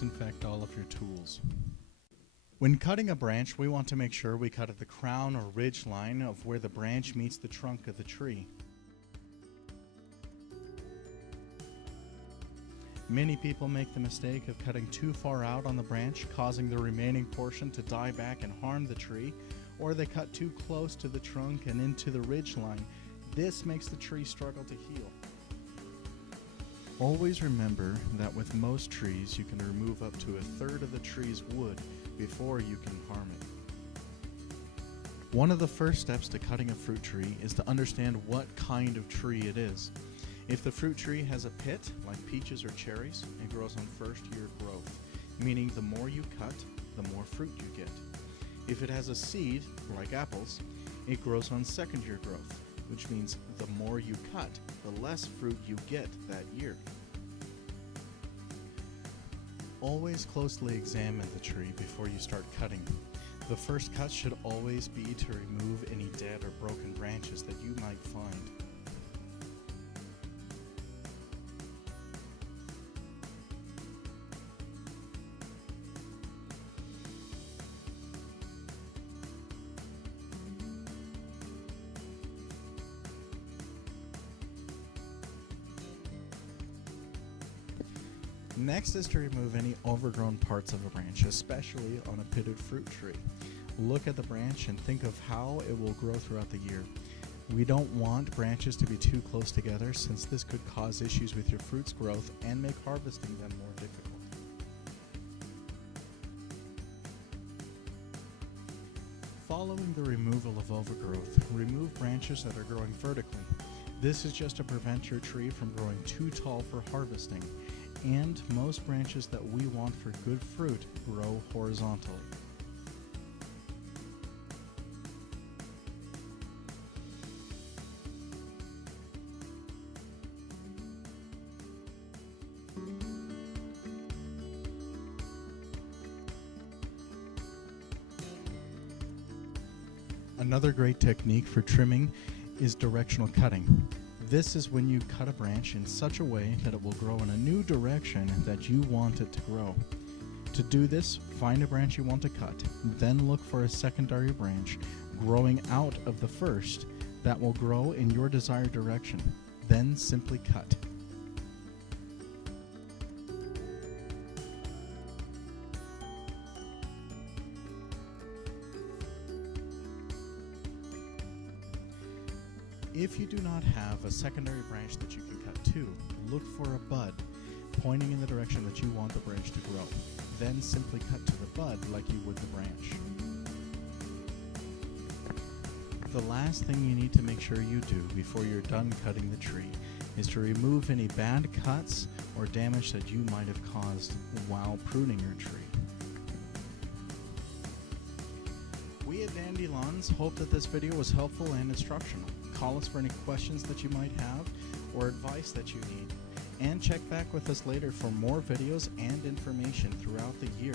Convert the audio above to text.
disinfect all of your tools. When cutting a branch, we want to make sure we cut at the crown or ridge line of where the branch meets the trunk of the tree. Many people make the mistake of cutting too far out on the branch, causing the remaining portion to die back and harm the tree, or they cut too close to the trunk and into the ridge line. This makes the tree struggle to heal. Always remember that with most trees, you can remove up to a third of the tree's wood before you can harm it. One of the first steps to cutting a fruit tree is to understand what kind of tree it is. If the fruit tree has a pit, like peaches or cherries, it grows on first-year growth, meaning the more you cut, the more fruit you get. If it has a seed, like apples, it grows on second-year growth, which means the more you cut, the less fruit you get that year. Always closely examine the tree before you start cutting. The first cut should always be to remove any dead or broken branches that you might find. Next is to remove any overgrown parts of a branch, especially on a pitted fruit tree. Look at the branch and think of how it will grow throughout the year. We don't want branches to be too close together, since this could cause issues with your fruit's growth and make harvesting them more difficult. Following the removal of overgrowth, remove branches that are growing vertically. This is just to prevent your tree from growing too tall for harvesting. And most branches that we want for good fruit grow horizontally. Another great technique for trimming is directional cutting. This is when you cut a branch in such a way that it will grow in a new direction that you want it to grow. To do this, find a branch you want to cut, then look for a secondary branch growing out of the first that will grow in your desired direction. Then simply cut. If you do not have a secondary branch that you can cut to, look for a bud pointing in the direction that you want the branch to grow. Then simply cut to the bud like you would the branch. The last thing you need to make sure you do before you're done cutting the tree is to remove any bad cuts or damage that you might have caused while pruning your tree. We at DandyLawns hope that this video was helpful and instructional. Call us for any questions that you might have or advice that you need. And check back with us later for more videos and information throughout the year.